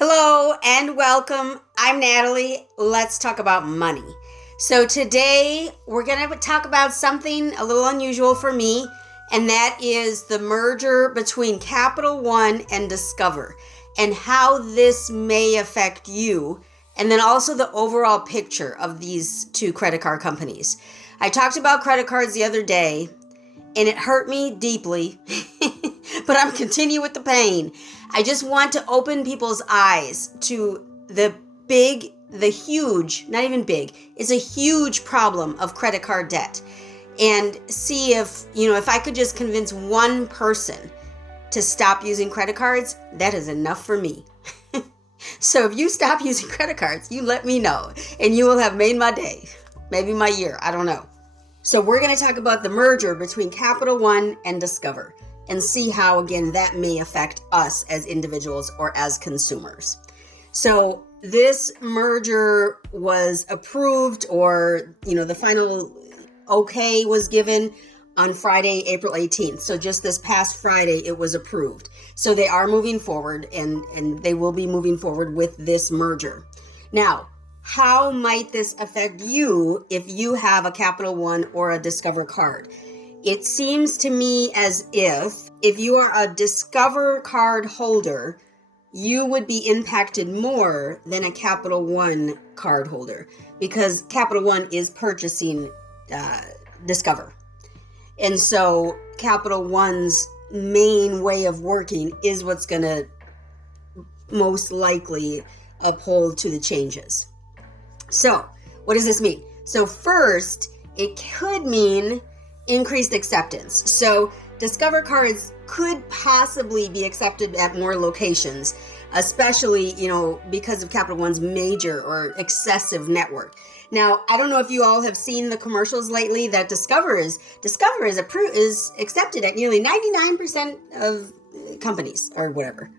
Hello and welcome. I'm Natalie. Let's talk about money. So today we're going to talk about something a little unusual for me, and that is the merger between Capital One and Discover and how this may affect you, and then also the overall picture of these two credit card companies. I talked about credit cards the other day and it hurt me deeply, but I'm continuing with the pain. I just want to open people's eyes to the huge, not even big, it's a huge problem of credit card debt, and see if I could just convince one person to stop using credit cards, that is enough for me. So if you stop using credit cards, you let me know, and you will have made my day, maybe my year, I don't know. So we're going to talk about the merger between Capital One and Discover and see how, again, that may affect us as individuals or as consumers. So this merger was approved, or, the final okay was given on Friday, April 18th. So just this past Friday, it was approved. So they are moving forward, and they will be moving forward with this merger. Now, how might this affect you if you have a Capital One or a Discover card? It seems to me as if you are a Discover card holder, you would be impacted more than a Capital One card holder, because Capital One is purchasing Discover. And so Capital One's main way of working is what's going to most likely uphold to the changes. So what does this mean? So first, it could mean increased acceptance. So Discover cards could possibly be accepted at more locations, especially, because of Capital One's major or excessive network. Now, I don't know if you all have seen the commercials lately that Discover is accepted at nearly 99% of companies or whatever.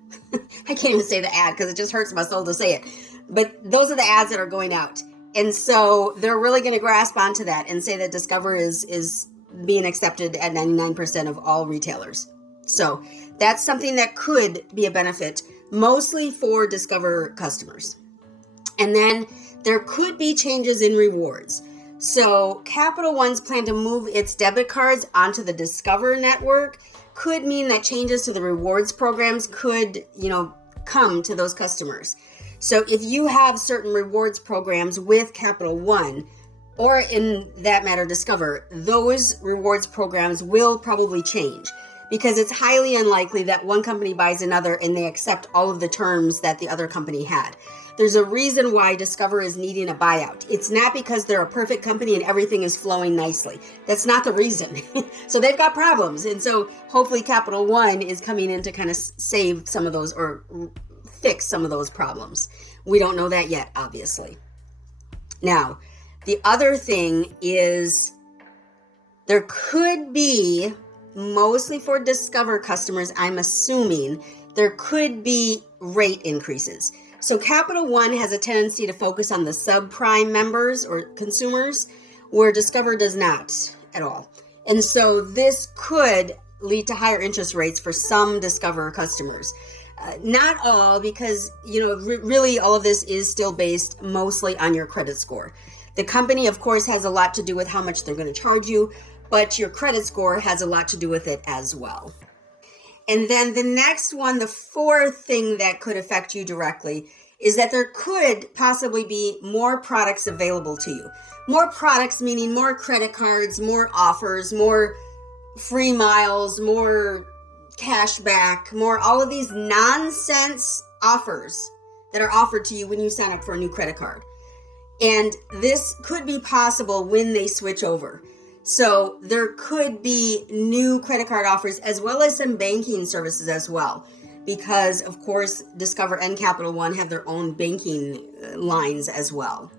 I can't even say the ad because it just hurts my soul to say it. But those are the ads that are going out. And so they're really going to grasp onto that and say that Discover is being accepted at 99% of all retailers. So that's something that could be a benefit, mostly for Discover customers. And then there could be changes in rewards. So Capital One's plan to move its debit cards onto the Discover network could mean that changes to the rewards programs could, come to those customers. So if you have certain rewards programs with Capital One, or in that matter, Discover, those rewards programs will probably change, because it's highly unlikely that one company buys another and they accept all of the terms that the other company had. There's a reason why Discover is needing a buyout. It's not because they're a perfect company and everything is flowing nicely. That's not the reason. So they've got problems. And so hopefully Capital One is coming in to kind of save some of those or fix some of those problems. We don't know that yet, obviously. Now, the other thing is there could be, mostly for Discover customers, I'm assuming, there could be rate increases. So Capital One has a tendency to focus on the subprime members or consumers, where Discover does not at all. And so this could lead to higher interest rates for some Discover customers. Not all, because, really all of this is still based mostly on your credit score. The company, of course, has a lot to do with how much they're going to charge you, but your credit score has a lot to do with it as well. And then the next one, the fourth thing that could affect you directly, is that there could possibly be more products available to you. More products meaning more credit cards, more offers, more free miles, more cash back, more all of these nonsense offers that are offered to you when you sign up for a new credit card. And this could be possible when they switch over. So there could be new credit card offers as well as some banking services as well, because of course Discover and Capital One have their own banking lines as well.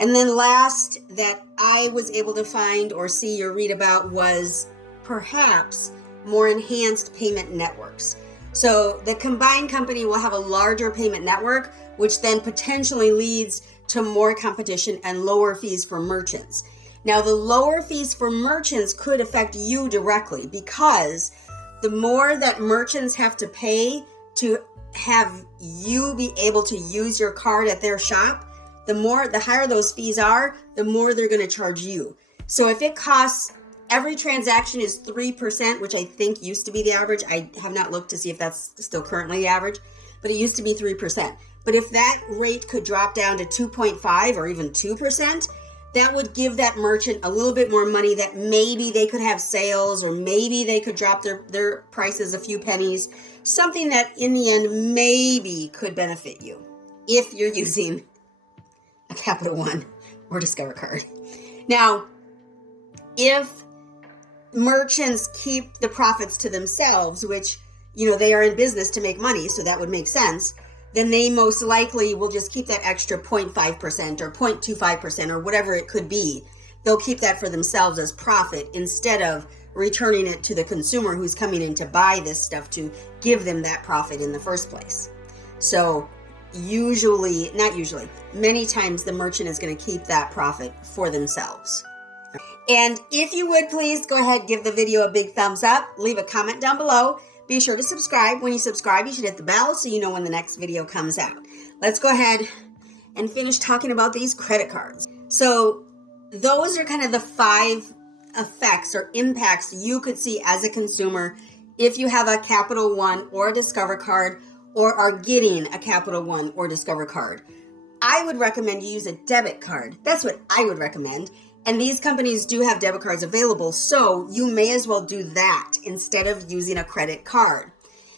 And then last that I was able to find or see or read about was perhaps more enhanced payment networks. So the combined company will have a larger payment network, which then potentially leads to more competition and lower fees for merchants. Now, the lower fees for merchants could affect you directly, because the more that merchants have to pay to have you be able to use your card at their shop, the higher those fees are, the more they're going to charge you. So if it costs, every transaction is 3%, which I think used to be the average. I have not looked to see if that's still currently the average, but it used to be 3%. But if that rate could drop down to 2.5 or even 2%, that would give that merchant a little bit more money, that maybe they could have sales, or maybe they could drop their prices a few pennies. Something that in the end maybe could benefit you if you're using a Capital One or Discover card. Now, if merchants keep the profits to themselves, which, they are in business to make money, so that would make sense, then they most likely will just keep that extra 0.5% or 0.25% or whatever it could be. They'll keep that for themselves as profit instead of returning it to the consumer who's coming in to buy this stuff to give them that profit in the first place. So many times the merchant is going to keep that profit for themselves. And if you would please go ahead, give the video a big thumbs up, leave a comment down below. Be sure to subscribe. When you subscribe, you should hit the bell so you know when the next video comes out. Let's go ahead and finish talking about these credit cards. So those are kind of the 5 effects or impacts you could see as a consumer if you have a Capital One or a Discover card, or are getting a Capital One or Discover card. I would recommend you use a debit card. That's what I would recommend. And these companies do have debit cards available, so you may as well do that instead of using a credit card.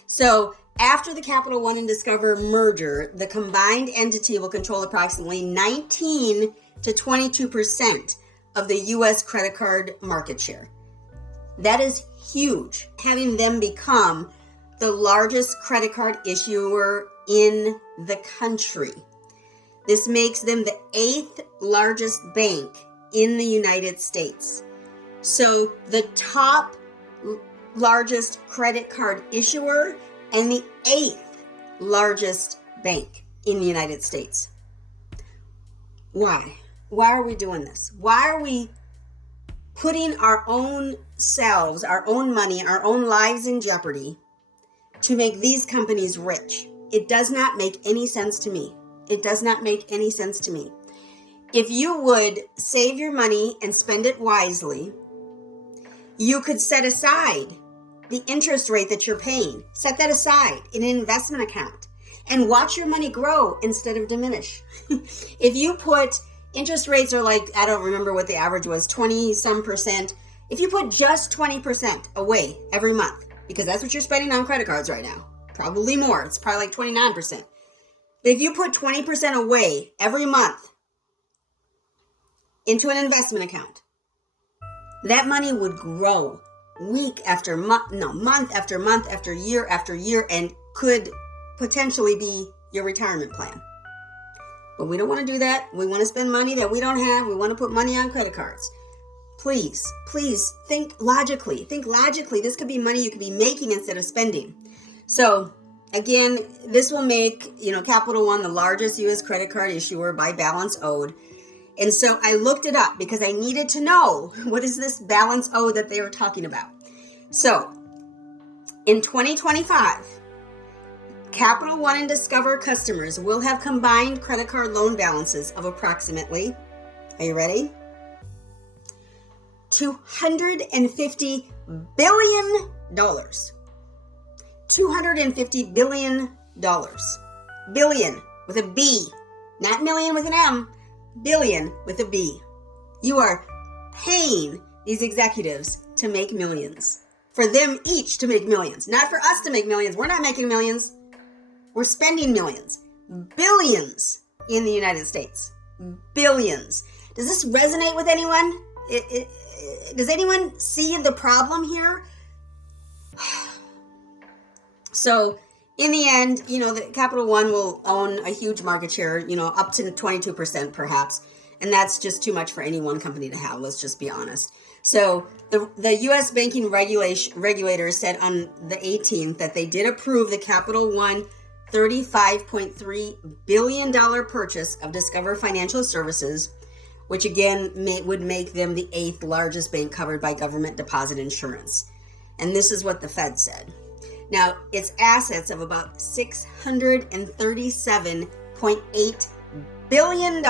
So after the Capital One and Discover merger, the combined entity will control approximately 19 to 22% of the U.S. credit card market share. That is huge, having them become the largest credit card issuer in the country. This makes them the 8th largest bank in the United States. So the top largest credit card issuer and the 8th largest bank in the United States. Why? Why are we doing this? Why are we putting our own selves, our own money, our own lives in jeopardy to make these companies rich? It does not make any sense to me. It does not make any sense to me. If you would save your money and spend it wisely, you could set aside the interest rate that you're paying. Set that aside in an investment account and watch your money grow instead of diminish. If you put interest rates are like, I don't remember what the average was, 20 some percent. If you put just 20% away every month, because that's what you're spending on credit cards right now, probably more. It's probably like 29%. But if you put 20% away every month into an investment account, that money would grow week after month, month after month after year, and could potentially be your retirement plan. But we don't want to do that. We want to spend money that we don't have. We want to put money on credit cards. Please think logically. Think logically. This could be money you could be making instead of spending. So again, this will make, Capital One the largest U.S. credit card issuer by balance owed. And so I looked it up because I needed to know, what is this balance owed that they were talking about? So in 2025, Capital One and Discover customers will have combined credit card loan balances of approximately, are you ready? $250 billion. $250 billion. Billion with a B, not million with an M. Billion with a B. You are paying these executives to make millions. For them each to make millions. Not for us to make millions. We're not making millions. We're spending millions. Billions in the United States. Billions. Does this resonate with anyone? Does anyone see the problem here? So in the end, the Capital One will own a huge market share, up to 22% perhaps. And that's just too much for any one company to have. Let's just be honest. So the U.S. banking regulator said on the 18th that they did approve the Capital One $35.3 billion purchase of Discover Financial Services, which again would make them the 8th largest bank covered by government deposit insurance. And this is what the Fed said. Now, its assets of about $637.8 billion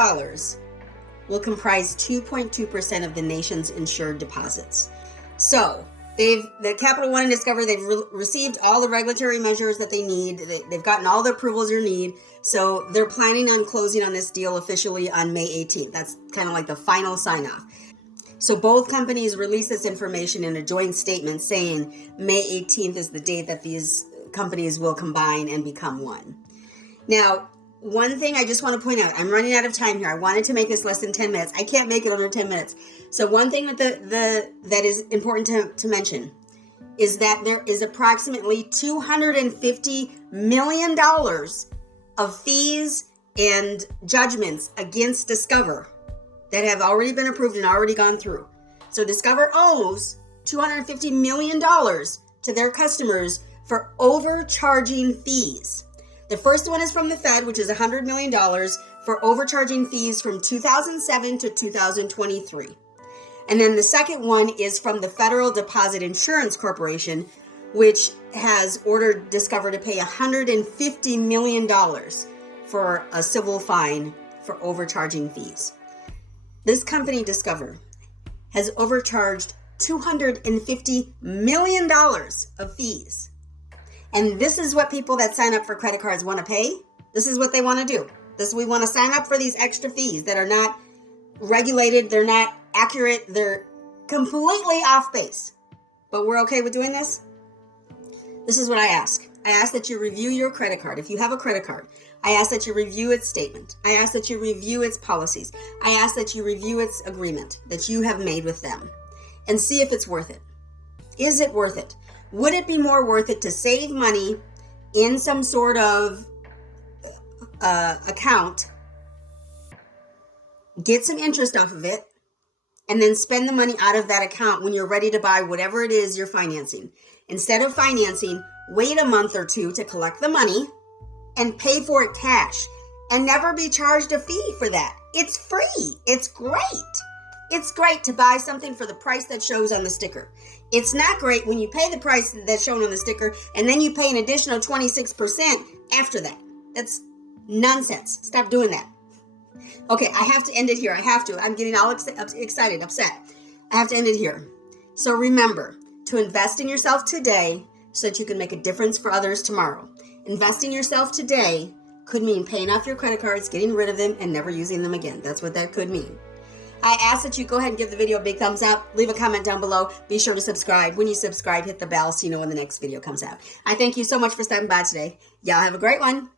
will comprise 2.2% of the nation's insured deposits. So, the Capital One and Discover, they've received all the regulatory measures that they need. They've gotten all the approvals you need. So they're planning on closing on this deal officially on May 18th. That's kind of like the final sign off. So both companies released this information in a joint statement saying May 18th is the date that these companies will combine and become one. Now, one thing I just want to point out, I'm running out of time here. I wanted to make this less than 10 minutes. I can't make it under 10 minutes. So one thing that is important to mention is that there is approximately $250 million of fees and judgments against Discover that have already been approved and already gone through. So Discover owes $250 million to their customers for overcharging fees. The first one is from the Fed, which is $100 million for overcharging fees from 2007 to 2023. And then the second one is from the Federal Deposit Insurance Corporation, which has ordered Discover to pay $150 million for a civil fine for overcharging fees. This company, Discover, has overcharged $250 million of fees. And this is what people that sign up for credit cards want to pay. This is what they want to do. We want to sign up for these extra fees that are not regulated. They're not accurate. They're completely off base. But we're okay with doing this? This is what I ask. I ask that you review your credit card. If you have a credit card, I ask that you review its statement. I ask that you review its policies. I ask that you review its agreement that you have made with them and see if it's worth it. Is it worth it? Would it be more worth it to save money in some sort of account, get some interest off of it, and then spend the money out of that account when you're ready to buy whatever it is you're financing? Instead of financing, wait a month or two to collect the money and pay for it cash and never be charged a fee for that. It's free. It's great. It's great to buy something for the price that shows on the sticker. It's not great when you pay the price that's shown on the sticker and then you pay an additional 26% after that. That's nonsense. Stop doing that. Okay, I have to end it here. I have to. I'm getting all excited, upset. I have to end it here. So remember to invest in yourself today so that you can make a difference for others tomorrow. Investing in yourself today could mean paying off your credit cards, getting rid of them, and never using them again. That's what that could mean. I ask that you go ahead and give the video a big thumbs up. Leave a comment down below. Be sure to subscribe. When you subscribe, hit the bell so you know when the next video comes out. I thank you so much for stopping by today. Y'all have a great one.